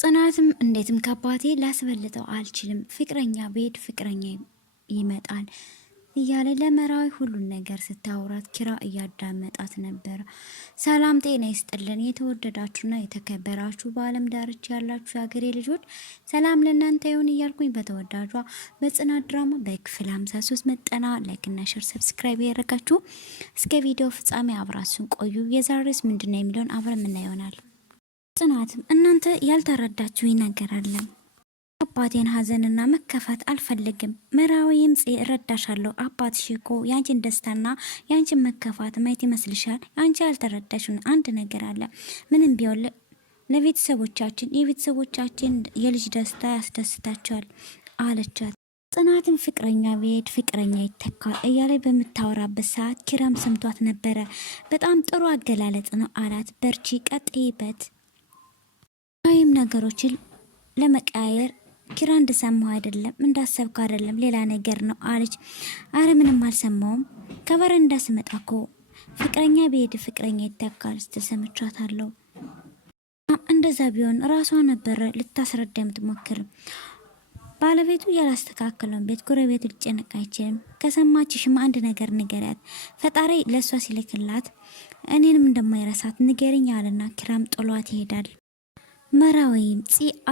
ጽናትም እንዴትም ከአባቴ ላስበልጠው አልችልም፣ ፍቅረኛ ቤት ፍቅረኛ ይመጣል እያለ ለመራዊ ሁሉን ነገር ስታወራት ኪራ እያዳመጣት ነበር። ሰላም ጤና ይስጥልን የተወደዳችሁና የተከበራችሁ በዓለም ዳርቻ ያላችሁ የሀገሬ ልጆች ሰላም ለእናንተ ይሁን እያልኩኝ በተወዳጇ በጽናት ድራማ በክፍል 53 መጠና ላይክና ሸር ሰብስክራይብ ያደረጋችሁ እስከ ቪዲዮ ፍጻሜ አብራችሁን ቆዩ። የዛሬስ ምንድነው የሚለውን አብረን የምናየው ይሆናል። ጽናትም እናንተ ያልተረዳችሁ ይነገራል። አባቴን ሀዘንና መከፋት አልፈልግም። መራዊም እረዳሻለሁ። አባትሽ እኮ ያንቺን ደስታና ያንቺን መከፋት ማየት ይመስልሻል? አንቺ ያልተረዳሽን አንድ ነገር አለ። ምንም ቢሆን የቤተሰቦቻችን የልጅ ደስታ ያስደስታቸዋል አለቻት። ጽናትን ፍቅረኛ ቤት ፍቅረኛ ይተካል እያለ በምታወራበት ሰዓት ኪራም ሰምቷት ነበረ። በጣም ጥሩ አገላለጽ ነው አላት። በርቺ ቀጥይበት። ወይም ነገሮችን ለመቀያየር ኪራ እንደሰማው አይደለም እንዳሰብኩ አይደለም ሌላ ነገር ነው አለች። አረ ምንም አልሰማውም። ከበረንዳ ስመጣ እኮ ፍቅረኛ ቤት ፍቅረኛ ይተካል ስትል ሰምቻታለሁ። እንደዛ ቢሆን ራሷ ነበረ ልታስረዳ የምትሞክር። ባለቤቱ ያላስተካከለውን ቤት ጎረቤቱ ሊጨነቅ አይችልም። ከሰማችሽም አንድ ነገር ንገሪያት። ፈጣሪ ለእሷ ሲልክላት እኔንም እንደማይረሳት ንገሪኝ አለና ኪራም ጥሏት ይሄዳል። መራዊም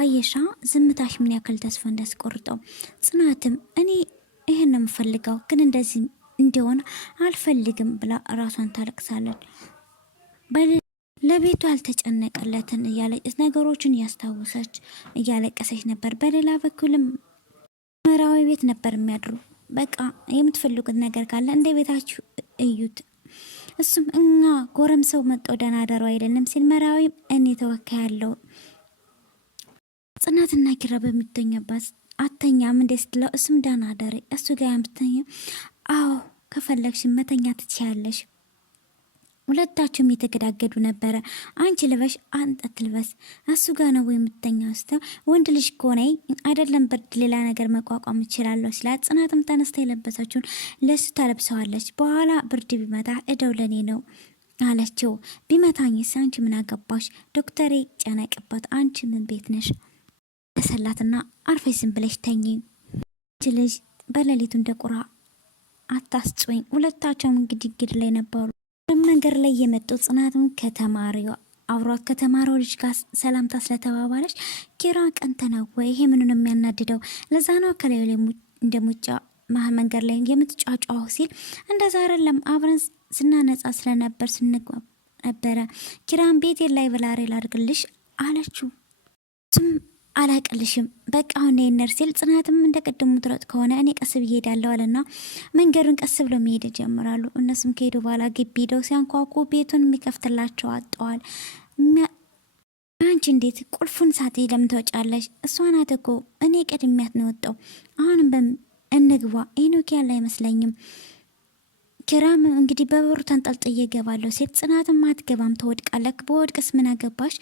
አየሻ ዝምታሽ ምን ያክል ተስፋ እንዳስቆርጠው። ጽናትም እኔ ይሄን ነው የምፈልገው ግን እንደዚህ እንዲሆን አልፈልግም ብላ ራሷን ታለቅሳለች። ለቤቱ አልተጨነቀለትን እያለች ነገሮችን እያስታወሰች እያለቀሰች ነበር። በሌላ በኩልም መራዊ ቤት ነበር የሚያድሩ። በቃ የምትፈልጉት ነገር ካለ እንደ ቤታችሁ እዩት። እሱም እኛ ጎረምሰው መጦ ደህና አደሩ አይደለም ሲል መራዊም እኔ ተወካይ ያለው ጽናትና ኪራ በሚተኛባት አተኛም እንደ ስትለው እሱም ደህና አደረ እሱ ጋር የምትተኛ አዎ ከፈለግሽ መተኛ ትችያለሽ። ሁለታቸውም የተገዳገዱ ነበረ። አንቺ ልበሽ አንተ ትልበስ እሱ ጋር ነው የምትተኛው ስተው ወንድ ልጅ ከሆነ አይደለም ብርድ ሌላ ነገር መቋቋም እችላለሁ ሲላት ጽናትም ተነስታ የለበሰችውን ለሱ ታለብሰዋለች። በኋላ ብርድ ቢመታ እደው ለኔ ነው አለችው። ቢመታኝስ አንቺ ምን አገባሽ? ዶክተሬ ጨነቅበት አንቺ ምን ቤት ነሽ? ሰላትና አርፈሽ ዝም ብለሽ ተኚ። ልጅ በሌሊቱ እንደቁራ አታስጭኝ። ሁለታቸውም ግድግድ ላይ ነበሩ። መንገድ ላይ የመጡ ጽናትም ከተማሪው አብሯት ከተማሪው ልጅ ጋር ሰላምታ ስለተባባለች ኪራ ቀንተነው ወይ ይሄ ምኑን የሚያናድደው ለዛ ነው ከላይ ላይ እንደሙጫ መንገድ ላይ የምትጫጫው ሲል እንደዛ አይደለም አብረን ስናነጻ ስለነበር ስንግባብ ነበረ። ኪራን ቤት ላይ ብላሬ ላድርግልሽ አለችው። አላቀልሽም በቃ አሁን ይነር ሲል ጽናትም እንደቀደሙ ትሮጥ ከሆነ እኔ ቀስ ብዬ ሄዳለሁ አለና መንገዱን ቀስ ብሎ መሄድ ጀምራሉ። እነሱም ከሄዱ በኋላ ግቢ ሄደው ሲያንኳኩ ቤቱን የሚከፍትላቸው አጠዋል። አንቺ እንዴት ቁልፉን ሳትይ ለምን ትወጫለሽ? እሷ ናት እኮ እኔ ቀድሚያት ነው ወጣው። አሁንም እንግባ ሄኖክ ያለ አይመስለኝም። ኪራም እንግዲህ በበሩ ተንጠልጥዬ እገባለሁ ሲል ጽናትም አትገባም ትወድቃለህ። በወድቅስ ምን አገባሽ?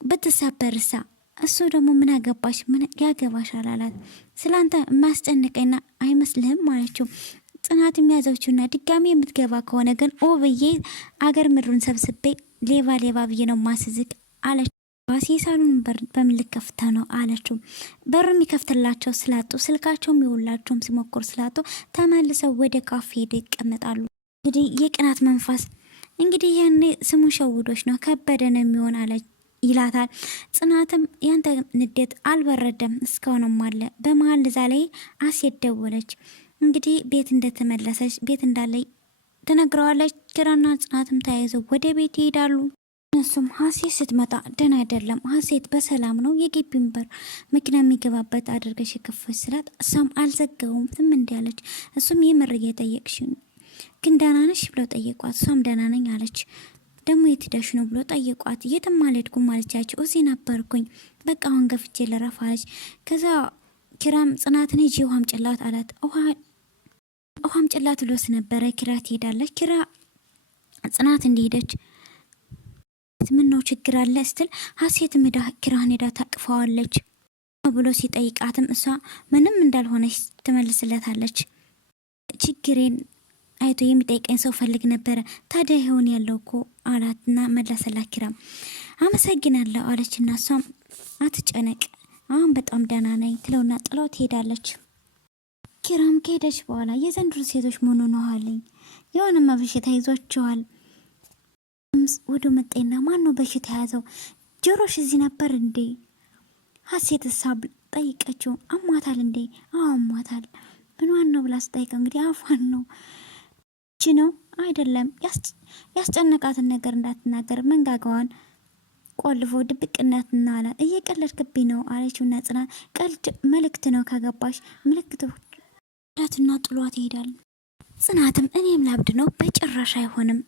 ብትሰበርሳ እሱ ደግሞ ምን አገባሽ? ምን ያገባሽ አላላት። ስላንተ ማስጨነቀኝና አይመስልህም ማለችው። ጽናት የሚያዘውችውና ድጋሚ የምትገባ ከሆነ ግን ብዬ አገር ምድሩን ሰብስቤ ሌባ ብዬ ነው ማስዝቅ አለች። የሳሉን በር በምልክ ከፍታ ነው አለችው። በሩ የሚከፍትላቸው ስላጡ ስልካቸውም ይውላቸውም ሲሞክሩ ስላጡ ተመልሰው ወደ ካፌ ሄደው ይቀመጣሉ። እንግዲህ የቅናት መንፈስ እንግዲህ ያኔ ስሙን ሸውዶች ነው ከበደ ነው የሚሆን አለች ይላታል። ጽናትም ያንተ ንዴት አልበረደም እስካሁንም አለ። በመሀል እዛ ላይ አሴት ደወለች። እንግዲህ ቤት እንደተመለሰች ቤት እንዳለ ትነግረዋለች። ኪራና ጽናትም ተያይዘው ወደ ቤት ይሄዳሉ። እነሱም ሀሴት ስትመጣ ደህና አይደለም ሀሴት በሰላም ነው የግቢውን በር መኪና የሚገባበት አድርገሽ የከፈች ስላት እሷም አልዘጋውም ዝም እንዲያለች እሱም የምር እየጠየቅሽ ግን ደህና ነሽ ብለው ጠየቋት። እሷም ደህና ነኝ አለች። ደግሞ የት ሄደሽ ነው ብሎ ጠየቋት። የትም አልሄድኩም አለቻቸው። እዚህ ነበርኩኝ በቃ አሁን ገፍቼ ልረፍ አለች። ከዛ ኪራም ጽናትን ሂጂ ውሃም ጭላት አላት። ውሃም ጭላት ብሎስ ነበረ። ኪራ ትሄዳለች። ኪራ ጽናት እንደሄደች ምን ነው ችግር አለ ስትል ሀሴት ምዳ ኪራን ሄዳ ታቅፈዋለች ብሎ ሲጠይቃትም እሷ ምንም እንዳልሆነች ትመልስለታለች። ችግሬን አይቶ የሚጠይቀኝ ሰው ፈልግ ነበረ። ታዲያ ይሆን ያለው እኮ አላትና መለሰላት ኪራም። አመሰግናለሁ አለችና እሷም አትጨነቅ አሁን በጣም ደህና ነኝ ትለውና ጥለው ትሄዳለች። ኪራም ከሄደች በኋላ የዘንድሮ ሴቶች ምን ሆነዋልኝ? የሆነማ በሽታ ይዟቸዋል። ወደ መጤና ማን ነው በሽታ የያዘው? ጆሮሽ እዚህ ነበር እንዴ? ሀሴት ሳብ ጠይቀችው። አሟታል እንዴ? አዎ አሟታል። ምንዋን ነው ብላ ስጠይቀው እንግዲህ አፏን ነው ነው አይደለም ያስጨነቃትን ነገር እንዳትናገር መንጋጋዋን ቆልፎ ድብቅነትና አለ። እየቀለድክብኝ ነው አለችውና ጽናት ቀልድ መልእክት ነው ካገባሽ ምልክትና ጥሏት ይሄዳል። ጽናትም እኔም ላብድ ነው በጭራሽ አይሆንም።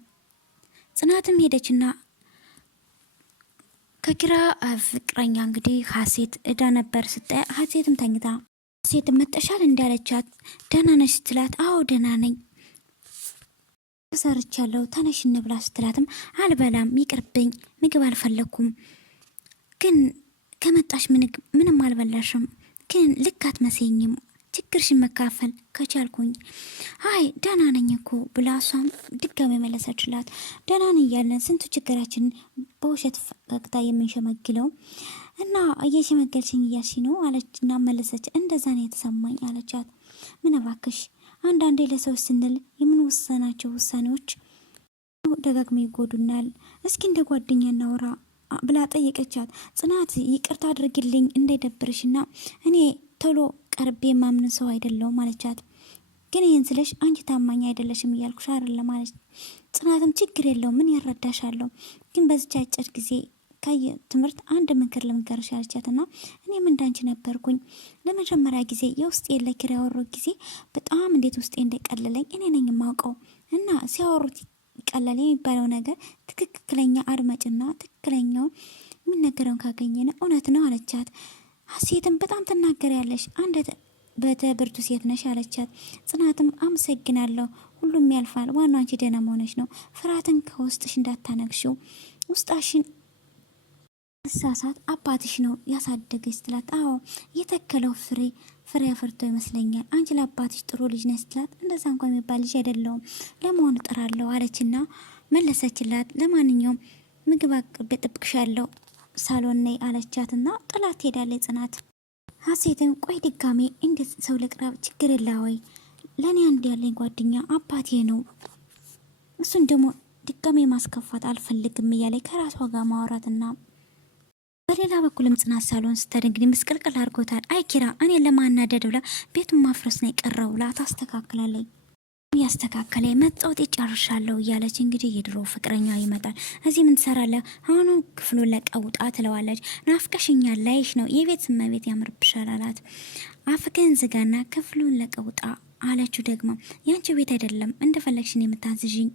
ጽናትም ሄደችና ከኪራ ፍቅረኛ እንግዲህ ሀሴት እዳ ነበር ስታይ ሀሴትም ተኝታ ሀሴትም መጠሻል እንዳለቻት ደህና ነሽ ስትላት አዎ ደህና ነኝ ሰርቻለሁ ተነሽ እንብላ ስትላትም አልበላም ይቅርብኝ ምግብ አልፈለኩም ግን ከመጣሽ ምንም አልበላሽም ግን ልክ አትመስይኝም ችግርሽን መካፈል ከቻልኩኝ አይ ደህና ነኝ እኮ ብላ እሷም ድጋሚ መለሰችላት። ደህና ነኝ እያለን ስንቱ ችግራችን በውሸት ፈገግታ የምንሸመግለው እና እየሸመገልሽኝ እያልሽ ነው አለችና መለሰች። እንደዛ ነው የተሰማኝ አለቻት። ምን እባክሽ አንዳንዴ ለሰዎች ስንል የምንወሰናቸው ውሳኔዎች ደጋግመው ይጎዱናል። እስኪ እንደ ጓደኛ እናውራ ብላ ጠየቀቻት። ጽናት ይቅርታ አድርግልኝ እንዳይደብርሽና እኔ ቶሎ ቀርቤ ማምን ሰው አይደለሁም አለቻት። ግን ይህን ስልሽ አንቺ ታማኝ አይደለሽም እያልኩሽ አይደለም ማለት። ጽናትም ችግር የለውም ምን ያረዳሻለሁ ግን በዚች አጭር ጊዜ ካየ ትምህርት አንድ ምክር ልምከርሽ አለቻትና እኔም እንዳንቺ ነበርኩኝ። ለመጀመሪያ ጊዜ የውስጤ ለኪራ ያወራው ጊዜ በጣም እንዴት ውስጤ እንደቀለለኝ እኔ ነኝ የማውቀው እና ሲያወሩት ይቀለል የሚባለው ነገር ትክክለኛ አድማጭና ትክክለኛውን የሚነገረውን ካገኘን እውነት ነው አለቻት። ሀሴትም በጣም ትናገሪያለሽ አንድ በተብርቱ ሴት ነሽ አለቻት። ጽናትም አመሰግናለሁ ሁሉም ያልፋል ዋናው አንቺ ደህና መሆንሽ ነው ፍርሃትን ከውስጥሽ እንዳታነግሽው ውስጣሽን እሳሳት አባትሽ ነው ያሳደገሽ ስትላት አዎ የተከለው ፍሬ አፍርቶ ይመስለኛል አንቺ ለአባትሽ ጥሩ ልጅ ነሽ ስትላት እንደዛ እንኳን የሚባል ልጅ አይደለሁም ለመሆን እጥራለሁ አለችና መለሰችላት። ለማንኛውም ምግብ አቅርቤ እጠብቅሻለሁ ሳሎን ነይ አለቻትና ጥላት ሄዳለች ጽናት። ሀሴትን ቆይ ድጋሜ እንዴት ሰው ለቅራብ ችግር የለ ወይ ለእኔ አንድ ያለኝ ጓደኛ አባቴ ነው እሱን ደግሞ ድጋሜ ማስከፋት አልፈልግም እያለ ከራሷ ጋር ማውራትና በሌላ በኩልም ጽናት ሳሎን ስትሄድ እንግዲህ ምስቅልቅል አድርጎታል። አይ ኪራ እኔን ለማናደድ ብላ ቤቱን ማፍረስ ነው የቀረው ብላ ታስተካክላለች። ያስተካከለ መጣውት ይጨርሻለሁ እያለች እንግዲህ የድሮ ፍቅረኛ ይመጣል። እዚህ ምን ትሰራለህ? አሁኑ ክፍሉን ለቀውጣ ትለዋለች። ናፍቀሽኛል ላይሽ ነው የቤት ስመቤት ያምርብሻል አላት። አፍከን ዝጋና ክፍሉን ለቀውጣ አለችው። ደግሞ ያንቺ ቤት አይደለም እንደፈለግሽን የምታዝዥኝ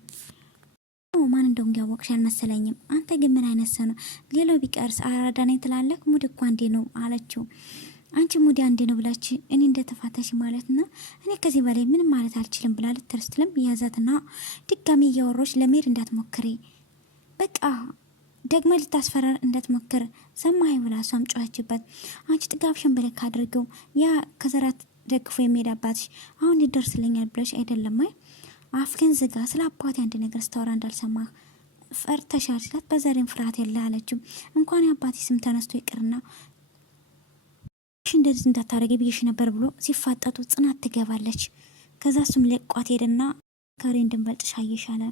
ማን እንደውም ያወቅሽ አልመሰለኝም። አንተ ግን ምን አይነት ሰው ነው? ሌላው ቢቀርስ አራዳ ነኝ ትላለህ። ሙድ እኮ አንዴ ነው አለችው። አንቺ ሙዲ አንዴ ነው ብላች እኔ እንደተፋታሽ ማለት ነው። እኔ ከዚህ በላይ ምንም ማለት አልችልም ብላ ልትርስትልም ያዛትና ድጋሚ እያወሮች ለመሄድ እንዳትሞክሪ በቃ ደግመ ልታስፈራር እንዳትሞክር ሰማኸኝ ብላ እሷም ጮኸችበት። አንቺ ጥጋብሽን በለካ አድርገው ያ ከዘራት ደግፎ የሚሄድ አባትሽ አሁን ይደርስልኛል ብለሽ አይደለም አይ አፍከን ዝጋ ስለ አባቴ አንድ ነገር ስታወራ እንዳልሰማህ ፈርተሻል ሲላት በዘሬም ፍርሃት የለ አለችው። እንኳን የአባቴ ስም ተነስቶ ይቅርና እንደዚህ እንዳታረጊ ብዬሽ ነበር ብሎ ሲፋጠጡ ጽናት ትገባለች። ከዛ እሱም ለቋት ሄደና ካሬ እንድንበልጥሽ አየሻለ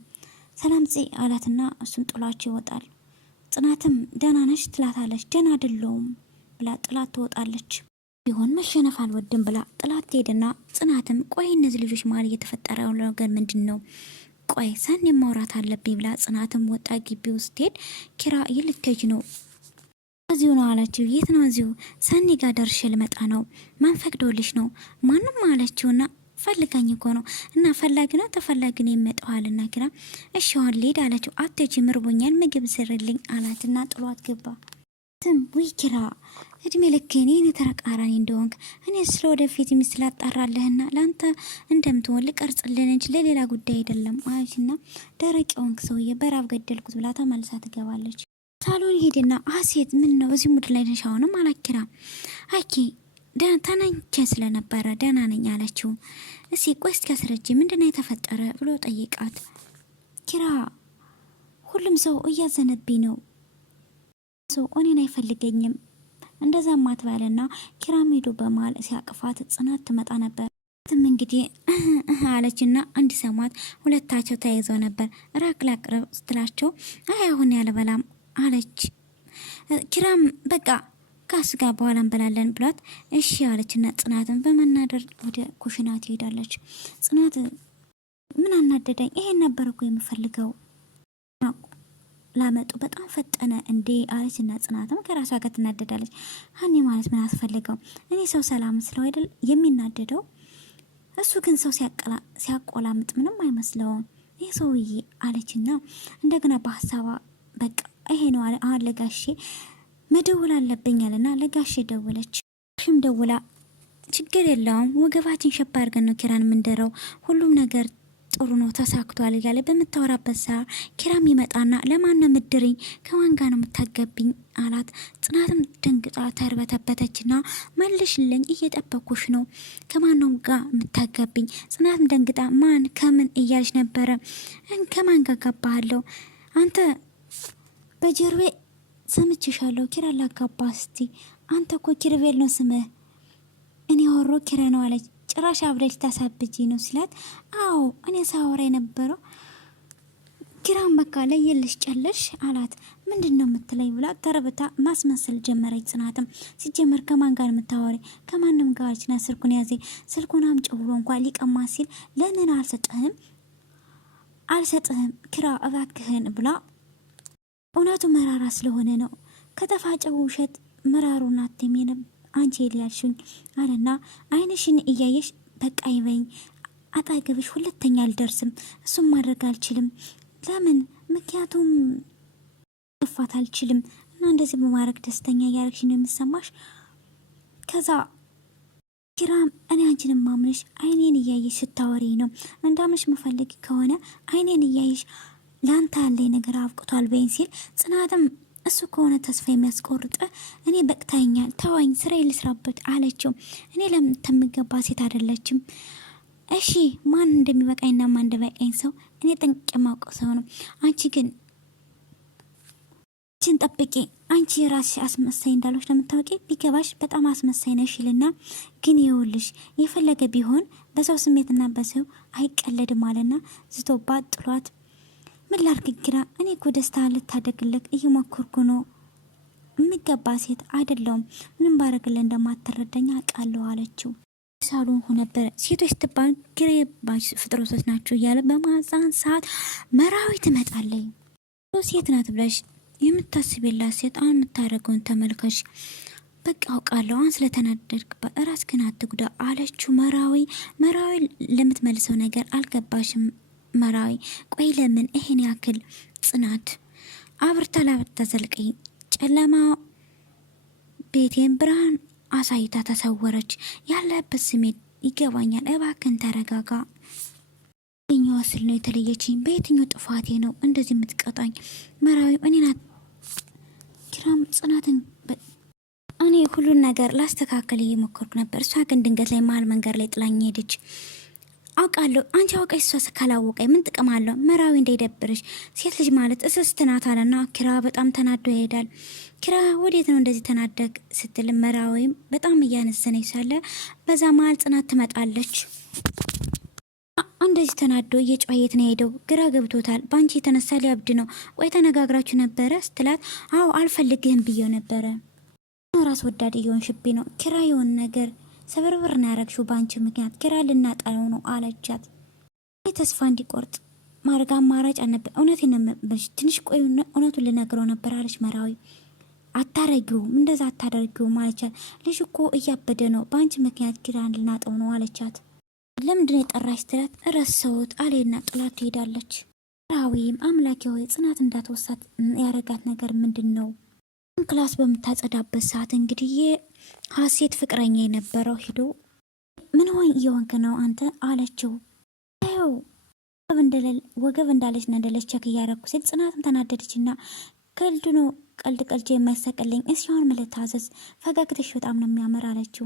ሰላም ጽ አላትና እሱም ጥሏቸው ይወጣል። ጽናትም ደህና ነሽ ትላታለች። ደህና አይደለሁም ብላ ጥላት ትወጣለች። ቢሆን መሸነፍ አልወድም ብላ ጥላት ሄደና ጽናትም ቆይ እነዚህ ልጆች መሀል እየተፈጠረው ነገር ምንድነው? ቆይ ሰኒ ማውራት አለብኝ ብላ ጽናትም ወጣ። ግቢ ውስጥ ሄድ ኪራ ይልከጅ ነው እዚሁ ነው አለችው። የት ነው? እዚሁ ሰኒ ጋር ደርሼ ልመጣ ነው። ማን ፈቅዶልሽ ነው? ማንም አለችውና ፈልጋኝ እኮ ነው እና ፈላጊ ነው ተፈላጊ ነው ይመጣዋልና ኪራ እሺ አሁን ልሄድ አለችው። አትሄጂ ምርቦኛል ምግብ ስርልኝ አላትና ጥሏት ገባ። ወይ ኪራ እድሜ ልኬን እኔ ተቃራኒ እንደሆንክ እኔ ስለ ወደፊት የሚስላጣራለህና ለአንተ እንደምትሆን ልቀርጽልን እንጂ ለሌላ ጉዳይ አይደለም አለችና ደረቅ የሆንክ ሰውዬ በራብ ገደልኩት ብላ ተመልሳ ትገባለች። ሳሎን ሄድና ሀሴት ምን ነው እዚህ ሙድ ላይ ነሽ አሁንም አላኪራ አኪ ተናንቼ ስለነበረ ደህና ነኝ አለችው። እስኪ ቆይ እስኪ አስረጂ ምንድነው የተፈጠረ ብሎ ጠይቃት። ኪራ ሁሉም ሰው እያዘነብኝ ነው፣ ሰው እኔን አይፈልገኝም እንደዛ ማትባለና ኪራም ሄዶ በማል ሲያቅፋት ጽናት ትመጣ ነበር። እንግዲህ አለችና እንዲሰማት ሁለታቸው ተያይዘው ነበር። ራቅ ላቅርብ ስትላቸው አይ አሁን ያልበላም አለች። ኪራም በቃ ካስ ጋር በኋላ እንበላለን ብሏት እሺ አለችና ጽናትን በመናደር ወደ ኩሽና ትሄዳለች። ጽናት ምን አናደደኝ? ይሄን ነበር እኮ የምፈልገው ላመጡ በጣም ፈጠነ እንዴ አለችና ጽናትም ከራሷ ጋር ትናደዳለች። ሀኒ ማለት ምን አስፈልገው? እኔ ሰው ሰላም ስለው አይደል የሚናደደው? እሱ ግን ሰው ሲያቆላምጥ ምንም አይመስለውም ይህ ሰውዬ አለችና እንደገና በሀሳቧ በቃ ይሄ ነው አሁን ለጋሼ መደወል አለብኝ አለና ለጋሼ ደወለች። ሽም ደውላ ችግር የለውም ወገባችን ሸባ አድርገን ነው ኪራን የምንደረው ሁሉም ነገር ጥሩ ነው ተሳክቷል እያለ በምታወራበት ሰዓት ኪራም ይመጣና ለማን ነው ምድርኝ ከማን ጋር ነው የምታገብኝ አላት። ጽናትም ደንግጣ ተርበተበተችና መልሽልኝ እየጠበኩሽ ነው ከማን ነው ጋር የምታገብኝ? ጽናትም ደንግጣ ማን ከምን እያለች ነበረ። ከማን ጋር ገባሃለሁ አንተ በጀርቤ ሰምቼሻለሁ ኪራ ላጋባ እስቲ አንተ እኮ ኪርቤል ነው ስምህ እኔ ወሮ ኪራ ነው አለች። ጭራሽ አብረሽ ታሳብጂ ነው ሲላት አዎ እኔ ሳወራ የነበረው ኪራን በቃ ለየልሽ ጨለሽ አላት። ምንድነው የምትለኝ ብላ ተርብታ ማስመሰል ጀመረች። ጽናትም ሲጀመር ከማን ጋር የምታወሪ? ከማንም ጋር አለችና ስልኩን ያዘ። ስልኩን አምጪ ብሎ እንኳን ሊቀማ ሲል ለምን አልሰጥህም ኪራ እባክህን ብላ እውነቱ መራራ ስለሆነ ነው ከተፋጨው ውሸት መራሩና አትሜነ አንቺ ያልሽኝ አለና አይንሽን እያየሽ በቃ ይበኝ አጣገብሽ ሁለተኛ አልደርስም እሱም ማድረግ አልችልም። ለምን? ምክንያቱም ጥፋት አልችልም እና እንደዚህ በማድረግ ደስተኛ እያደረግሽ ነው የምሰማሽ። ከዛ ኪራም እኔ አንቺን ማምነሽ አይኔን እያየሽ ስታወሪ ነው እንዳምነሽ መፈልግ ከሆነ አይኔን እያየሽ ላንተ ያለኝ ነገር አብቅቷል በይን ሲል ጽናትም እሱ ከሆነ ተስፋ የሚያስቆርጥ እኔ በቅታኛል ተወኝ ስራ ልስራበት አለችው። እኔ ለምን ተምገባ ሴት አይደለችም። እሺ ማን እንደሚበቃኝና ማን እንደበቃኝ ሰው እኔ ጠንቅቄ የማውቀው ሰው ነው። አንቺ ግን ችን ጠብቂ አንቺ የራስሽ አስመሳይ እንዳለች ለምታውቂ ቢገባሽ በጣም አስመሳይ ነሽ ይልና ግን ይኸውልሽ የፈለገ ቢሆን በሰው ስሜትና በሰው አይቀለድም አለና ዝቶባት ጥሏት ምን ላድርግ ኪራ እኔ እኮ ደስታ ልታደግልክ እየሞከርኩ ነው የሚገባ ሴት አይደለሁም ምንም ባረግልህ እንደማትረዳኝ አውቃለሁ አለችው። ሳሎን ሆነበረ ሴቶች ስትባል ግሬ ባሽ ፍጥረቶች ናቸው እያለ በማዛን ሰዓት መራዊ ትመጣለች። ሴት ናት ብለሽ የምታስቢላት ሴት አሁን የምታደርገውን ተመልከች። በቃ አውቃለሁ አሁን ስለተናደድክባት ራስህን አትጉዳ አለችው። መራዊ ለምትመልሰው ነገር አልገባሽም መራዊ ቆይ ለምን ይሄን ያክል ጽናት አብርታ ላብርታ ዘልቀኝ ጨለማ ቤቴን ብርሃን አሳይታ ተሰወረች። ያለበት ስሜት ይገባኛል እባክን ተረጋጋ። የኛው ስል ነው የተለየችኝ በየትኛው ጥፋቴ ነው እንደዚህ የምትቀጣኝ? መራዊ እኔና ኪራም ጽናትን እኔ ሁሉን ነገር ላስተካከል እየሞከርኩ ነበር። እሷ ግን ድንገት ላይ መሀል መንገድ ላይ ጥላኝ ሄደች። አውቃለሁ አንቺ አውቀሽ እሷ ካላወቀኝ ምን ጥቅም አለው? መራዊ እንዳይደብርሽ ሴት ልጅ ማለት እስስት ናት አለና ኪራ በጣም ተናዶ ይሄዳል። ኪራ ወዴት ነው እንደዚህ ተናደግ ስትል መራዊም በጣም እያነዘነች ሳለ በዛ መሀል ጽናት ትመጣለች። እንደዚህ ተናዶ እየጨዋየት ነው ሄደው ግራ ገብቶታል። ባንቺ የተነሳ ሊያብድ ነው። ቆይ ተነጋግራችሁ ነበረ ስትላት አዎ አልፈልግህም ብዬው ነበረ ራስ ወዳድ እየሆንሽብኝ ነው ኪራ የሆነ ነገር ሰበርብር ነው ያረግሽው ባንቺ ምክንያት ኪራ ልናጣለው ነው አለቻት። ተስፋ እንዲቆርጥ ማርጋ አማራጭ አልነበር። እውነቴን ነው የምልሽ ትንሽ ቆይ እውነቱን ልነግረው ነበር አለች መራዊ። አታረጊውም እንደዛ አታደርጊውም አለቻት። ልጅ እኮ እያበደ ነው ባንቺ ምክንያት ኪራን ልናጠው ነው አለቻት። ለምንድን ነው የጠራሽ ስትላት ረሳሁት አሌና ጥላት ትሄዳለች። መራዊም አምላኬ ሆይ ጽናት እንዳትወሳት ያረጋት ነገር ምንድን ነው? ክላስ በምታጸዳበት ሰዓት እንግዲህ ሀሴት ፍቅረኛ የነበረው ሂዶ ምን ሆይ እየወንክ ነው አንተ አለችው። አዩ ወገብ እንዳለች ነደለች ቸክ እያረኩ ሲል ጽናትም ተናደደችና ከልዱ ነው ቀልድ ቀልጅ የማይሰቅልኝ እስካሁን መለታዘዝ ፈገግታሽ በጣም ነው የሚያምር አለችው።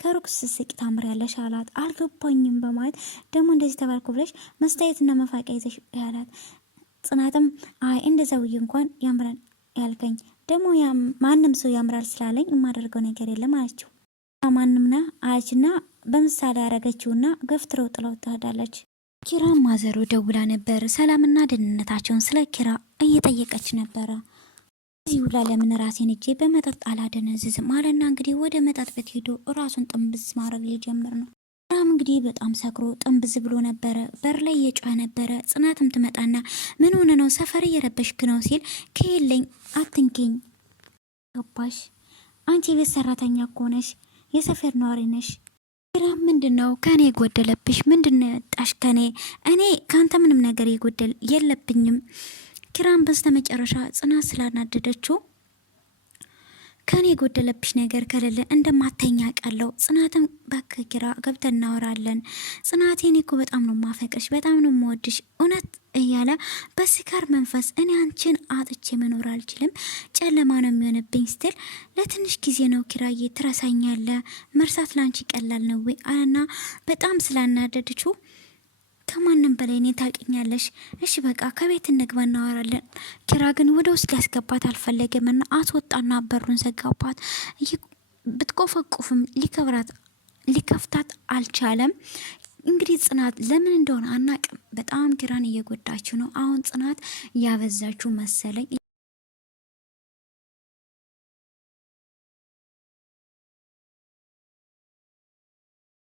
ከሩቅ ስስቂ ታምሪያለሽ አላት። አልገባኝም በማለት ደግሞ እንደዚህ ተባልኩ ብለሽ መስታየትና መፋቂያ ይዘሽ ያላት። ጽናትም አይ እንደዛ ውዬ እንኳን ያምራል ያልከኝ ደግሞ ማንም ሰው ያምራል ስላለኝ የማደርገው ነገር የለም አለችው። ማንምና አለችና በምሳሌ ያደረገችውና ገፍትረው ጥለው ትሄዳለች። ኪራ ማዘሩ ደውላ ነበር። ሰላምና ደህንነታቸውን ስለ ኪራ እየጠየቀች ነበረ። እዚህ ሁላ ለምን ራሴን እጄ በመጠጥ አላደነዝዝም አለና እንግዲህ ወደ መጠጥ ቤት ሄዶ ራሱን ጥንብዝ ማድረግ ሊጀምር ነው። ኪራም እንግዲህ በጣም ሰክሮ ጥንብዝ ብሎ ነበረ። በር ላይ እየጮኸ ነበረ። ጽናትም ትመጣና ምን ሆነ ነው ሰፈር እየረበሽክ ነው ሲል ከየለኝ አትንኪኝ ገባሽ አንቺ ቤት ሰራተኛ እኮ ነሽ የሰፈር ነዋሪ ነሽ። ኪራም ምንድነው ከኔ የጎደለብሽ ምንድነው ያጣሽ ከኔ እኔ ካንተ ምንም ነገር የጎደል የለብኝም። ኪራም በስተመጨረሻ ጽናት ስላናደደችው ከኔ የጎደለብሽ ነገር ከሌለ እንደማተኛ ቃለው ጽናትም እባክህ ኪራ ገብተን እናወራለን። ጽናቴ እኔ እኮ በጣም ነው ማፈቅርሽ በጣም ነው የምወድሽ እውነት እያለ በስካር መንፈስ እኔ አንቺን አጥቼ መኖር አልችልም ጨለማ ነው የሚሆንብኝ ስትል ለትንሽ ጊዜ ነው ኪራዬ ትረሳኛለህ መርሳት ላንቺ ቀላል ነው ወይ አለና በጣም ስላናደደችው ከማንም በላይ እኔ ታውቂኛለሽ እሺ በቃ ከቤት እንግባ እናወራለን። ኪራ ግን ወደ ውስጥ ሊያስገባት አልፈለገምና አስወጣና በሩን ዘጋባት። ብትቆፈቁፍም ሊከፍታት አልቻለም። እንግዲህ ጽናት ለምን እንደሆነ አናቅም በጣም ኪራን እየጎዳችው ነው። አሁን ጽናት ያበዛችው መሰለኝ።